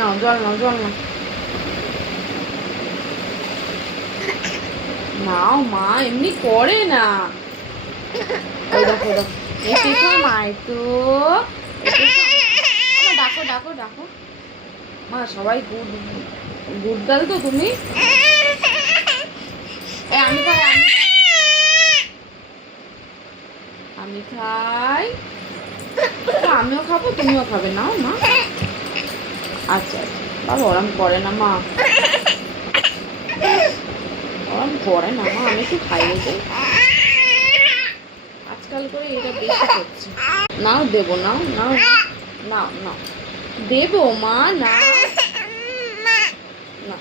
নাও জল নাও, জল নাও, নাও মা, এমনি করে না। ওই দেখো দেখো, একটু মা, একটু ডাকো ডাকো ডাকো মা। সবাই গুড গুড গার্ল তো তুমি। আমি খাই, আমি খাই, আমিও খাবো, তুমিও খাবে, নাও না। আচ্ছা আচ্ছা বাবা, ওরম করে না মা, ওরম করে না মা, আমি একটু খাইয়ে দেই। আজকাল করে এটা বেশি করছে। নাও দেবো, নাও নাও নাও নাও, দেবো মা, নাও না,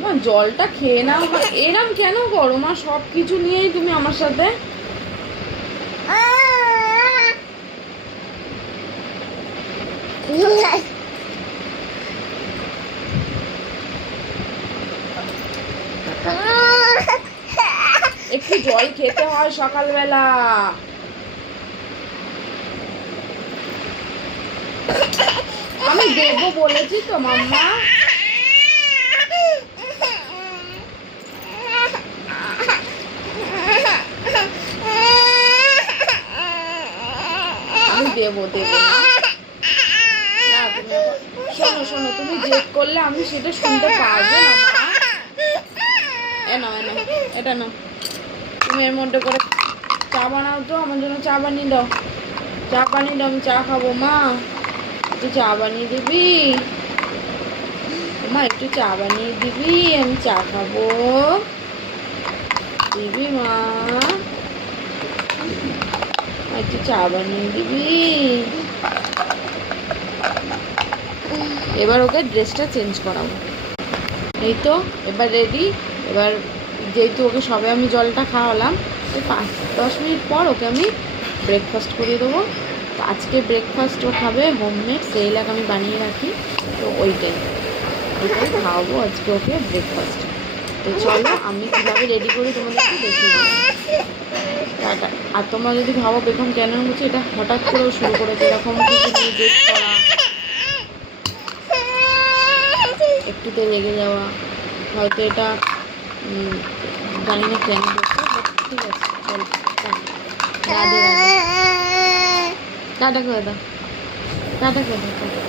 মা জলটা খেয়ে নাও মা। এরম কেন করো মা, সব কিছু নিয়েই তুমি আমার সাথে। একটু জল খেতে হয় সকালবেলা। আমি দেবো বলেছি তো মাম্মা। আমি দেবো দেবো না, তুমি শোনো শোনো, তুমি জেদ করলে আমি সেটা শুনতে পারবো না মা। নাও এটা নাও, তুমি এর মধ্যে করে চা বানাও তো আমার জন্য, চা বানিয়ে দাও, চা বানিয়ে দাও, আমি চা খাবো মা। একটু চা বানিয়ে দিবি মা, একটু চা বানিয়ে দিবি, আমি চা খাবো, দিবি মা, একটু চা বানিয়ে দিবি। এবার ওকে ড্রেসটা চেঞ্জ করাবো। এই তো এবার রেডি। এবার যেহেতু ওকে সবে আমি জলটা খাওয়ালাম, 5-10 মিনিট পর ওকে আমি ব্রেকফাস্ট করিয়ে দেবো। তো আজকে ব্রেকফাস্ট ও খাবে হোমমেড সেরেলাক, আমি বানিয়ে রাখি, তো ওইটাই খাওয়াবো আজকে ওকে ব্রেকফাস্ট। তো চলো আমি কীভাবে রেডি করি তোমাদেরকে দেখিয়ে দেবো। টাটা। আর তোমরা যদি ভাবো বেগম কেন হচ্ছে, এটা হঠাৎ করেও শুরু করেছে এরকম কিছু নিয়ে জেদ করা, একটুতে রেগে যাওয়া, হয়তো এটা জানি না কেন করছে, ঠিক আছে চল। রাধে রাধে, টাটা করে দাও, টাটা করে দাও।